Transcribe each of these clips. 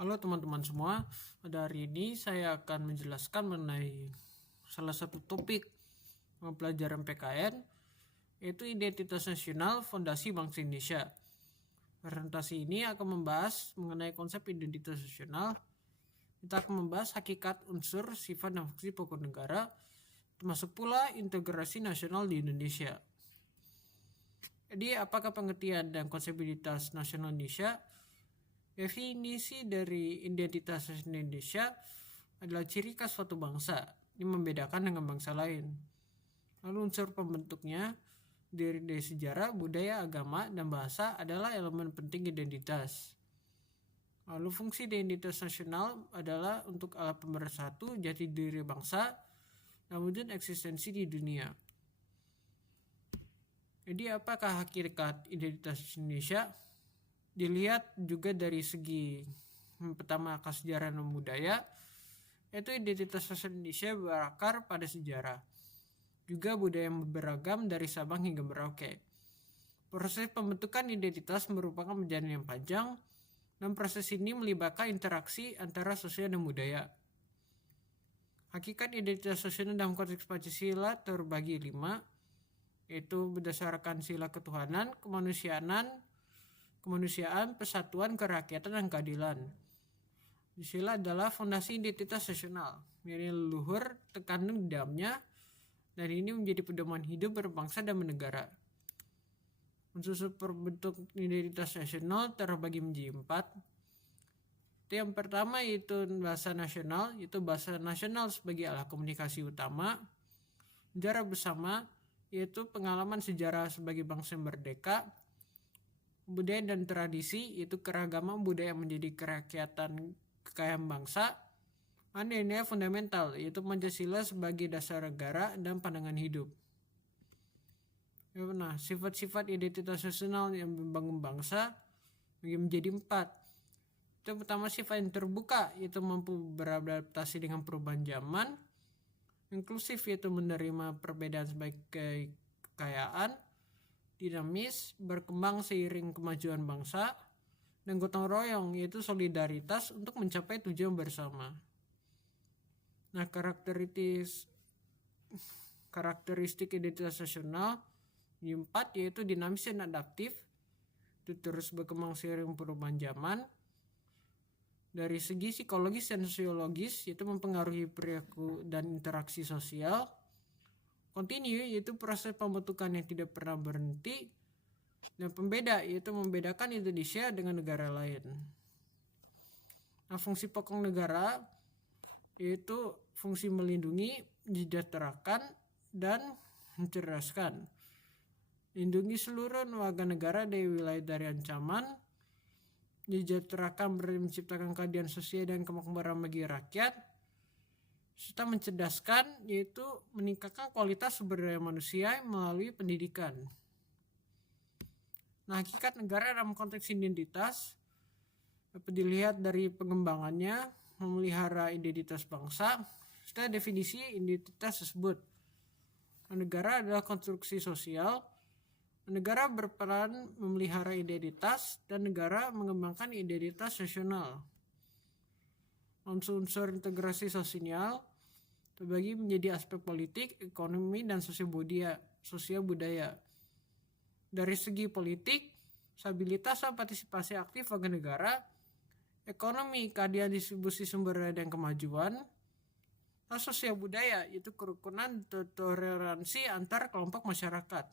Halo teman-teman semua, pada hari ini saya akan menjelaskan mengenai salah satu topik pelajaran PKN, yaitu Identitas Nasional Fondasi Bangsa Indonesia. Presentasi ini akan membahas mengenai konsep identitas nasional. Kita akan membahas hakikat, unsur, sifat, dan fungsi pokok negara, termasuk pula integrasi nasional di Indonesia. Jadi, apakah pengertian dan konsep identitas nasional Indonesia? Definisi dari identitas Indonesia adalah ciri khas suatu bangsa yang membedakan dengan bangsa lain. Lalu unsur pembentuknya dari sejarah, budaya, agama, dan bahasa adalah elemen penting identitas. Lalu fungsi identitas nasional adalah untuk alat pemersatu jati diri bangsa dan wujud eksistensi di dunia. Jadi apakah hakikat identitas Indonesia? Dilihat juga dari segi pertama sejarah dan budaya, yaitu identitas Indonesia berakar pada sejarah, juga budaya yang beragam dari Sabang hingga Merauke. Proses pembentukan identitas merupakan perjalanan yang panjang, dan proses ini melibatkan interaksi antara sosial dan budaya. Hakikat identitas nasional dalam konteks Pancasila terbagi 5, yaitu berdasarkan sila ketuhanan, kemanusiaan, persatuan, kerakyatan, dan keadilan. Sila adalah fondasi identitas nasional, yang leluhur terkandung di dalamnya, dan ini menjadi pedoman hidup berbangsa dan bernegara. Unsur perbentuk identitas nasional terbagi menjadi 4. Yang pertama yaitu bahasa nasional, yaitu bahasa nasional sebagai alat komunikasi utama. Sejarah bersama, yaitu pengalaman sejarah sebagai bangsa yang merdeka. Budaya dan tradisi, yaitu keragaman budaya menjadi kerakyatan kekayaan bangsa. Nilai fundamental, yaitu Pancasila sebagai dasar negara dan pandangan hidup. Nah, sifat-sifat identitas nasional yang membangun bangsa menjadi 4. Itu pertama, sifat yang terbuka, yaitu mampu beradaptasi dengan perubahan zaman. Inklusif, yaitu menerima perbedaan sebagai kekayaan. Dinamis, berkembang seiring kemajuan bangsa, dan gotong royong, yaitu solidaritas untuk mencapai tujuan bersama. Nah, karakteristik identitas nasional 4, yaitu dinamis dan adaptif, itu terus berkembang seiring perubahan zaman. Dari segi psikologis dan sosiologis, yaitu mempengaruhi perilaku dan interaksi sosial. Continue, yaitu proses pembentukan yang tidak pernah berhenti. Dan pembeda, yaitu membedakan Indonesia dengan negara lain. Nah, fungsi pokok negara yaitu fungsi melindungi, mensejahterakan, dan mencerdaskan. Lindungi seluruh warga negara dari wilayah dari ancaman. Mensejahterakan berarti menciptakan keadilan sosial dan kemakmuran bagi rakyat. Serta mencerdaskan, yaitu meningkatkan kualitas sumber daya manusia melalui pendidikan. Nah, hakikat negara dalam konteks identitas dapat dilihat dari pengembangannya, memelihara identitas bangsa. Setelah definisi identitas tersebut, negara adalah konstruksi sosial. Negara berperan memelihara identitas, dan negara mengembangkan identitas nasional. Unsur integrasi sosial terbagi menjadi aspek politik, ekonomi, dan sosial budaya. Dari segi politik, stabilitas dan partisipasi aktif warga negara. Ekonomi, keadilan distribusi sumber daya dan kemajuan. Dan sosial budaya, yaitu kerukunan dan toleransi antar kelompok masyarakat.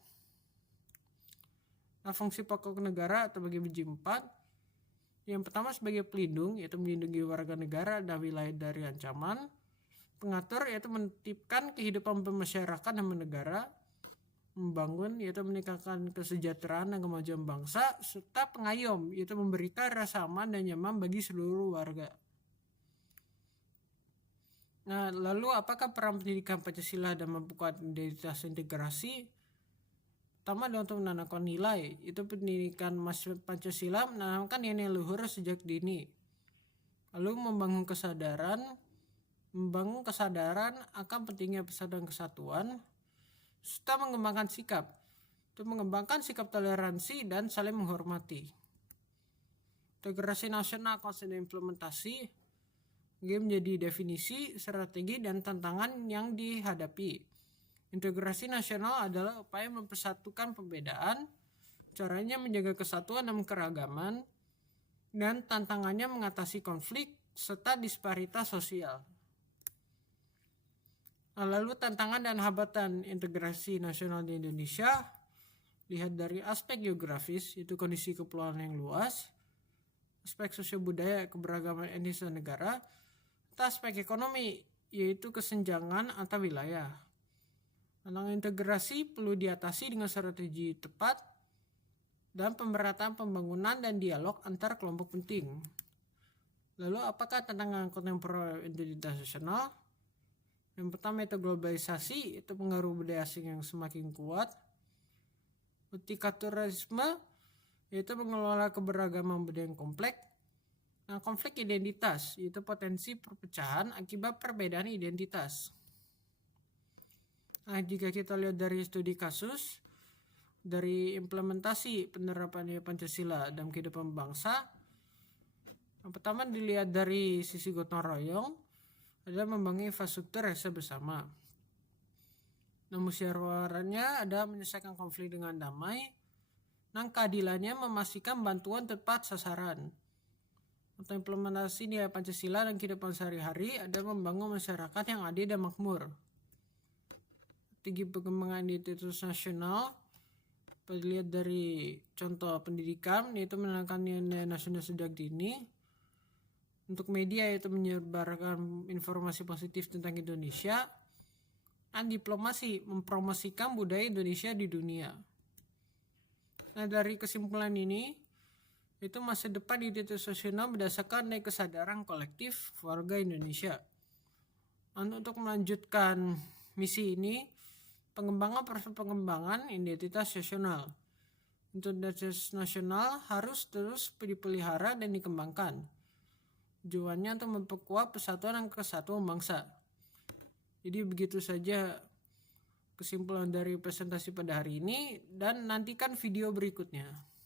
Nah, fungsi pokok negara terbagi menjadi 4. Yang pertama sebagai pelindung, yaitu melindungi warga negara dan wilayah dari ancaman. Pengatur, yaitu menetipkan kehidupan bermasyarakat dan bernegara. Membangun, yaitu meningkatkan kesejahteraan dan kemajuan bangsa. Serta pengayom, yaitu memberikan rasa aman dan nyaman bagi seluruh warga. Nah, lalu apakah peran pendidikan Pancasila dalam membuat identitas integrasi? Pertama adalah untuk menanamkan nilai. Itu pendidikan Pancasila menanamkan nilai luhur sejak dini. Lalu membangun kesadaran akan pentingnya persatuan kesatuan, serta mengembangkan sikap toleransi dan saling menghormati. Integrasi nasional, konsep dan implementasi. G menjadi definisi, strategi, dan tantangan yang dihadapi. Integrasi nasional adalah upaya mempersatukan perbedaan, caranya menjaga kesatuan dan keragaman, dan tantangannya mengatasi konflik serta disparitas sosial. Lalu tantangan dan hambatan integrasi nasional di Indonesia, lihat dari aspek geografis, itu kondisi kepulauan yang luas, aspek sosial budaya, keberagaman etnis dan negara, atau aspek ekonomi, yaitu kesenjangan antar wilayah. Tantangan integrasi perlu diatasi dengan strategi tepat dan pemerataan pembangunan dan dialog antar kelompok penting. Lalu apakah tantangan kontemporer identitas nasional? Yang pertama itu globalisasi, itu pengaruh budaya asing yang semakin kuat. Multikulturalisme, yaitu mengelola keberagaman budaya yang kompleks. Nah, konflik identitas, yaitu potensi perpecahan akibat perbedaan identitas. Nah, jika kita lihat dari studi kasus, dari implementasi penerapan Pancasila dalam kehidupan bangsa, yang pertama dilihat dari sisi gotong royong, adalah membangun infrastruktur rasa bersama. Nah, musyawarahnya ada menyelesaikan konflik dengan damai, dan keadilannya memastikan bantuan tepat sasaran. Untuk implementasi nilai Pancasila dan kehidupan sehari-hari ada membangun masyarakat yang adil dan makmur. Tinggi pengembangan identitas nasional, dilihat dari contoh pendidikan, yaitu menanamkan nilai nasional sejak dini. Untuk media, yaitu menyebarkan informasi positif tentang Indonesia. Dan diplomasi, mempromosikan budaya Indonesia di dunia. Nah, dari kesimpulan ini, itu masa depan identitas nasional berdasarkan nilai kesadaran kolektif warga Indonesia. Dan untuk melanjutkan misi ini, pengembangan identitas nasional. Identitas nasional harus terus dipelihara dan dikembangkan. Tujuannya untuk memperkuat persatuan dan kesatuan bangsa. Jadi begitu saja kesimpulan dari presentasi pada hari ini, dan nantikan video berikutnya.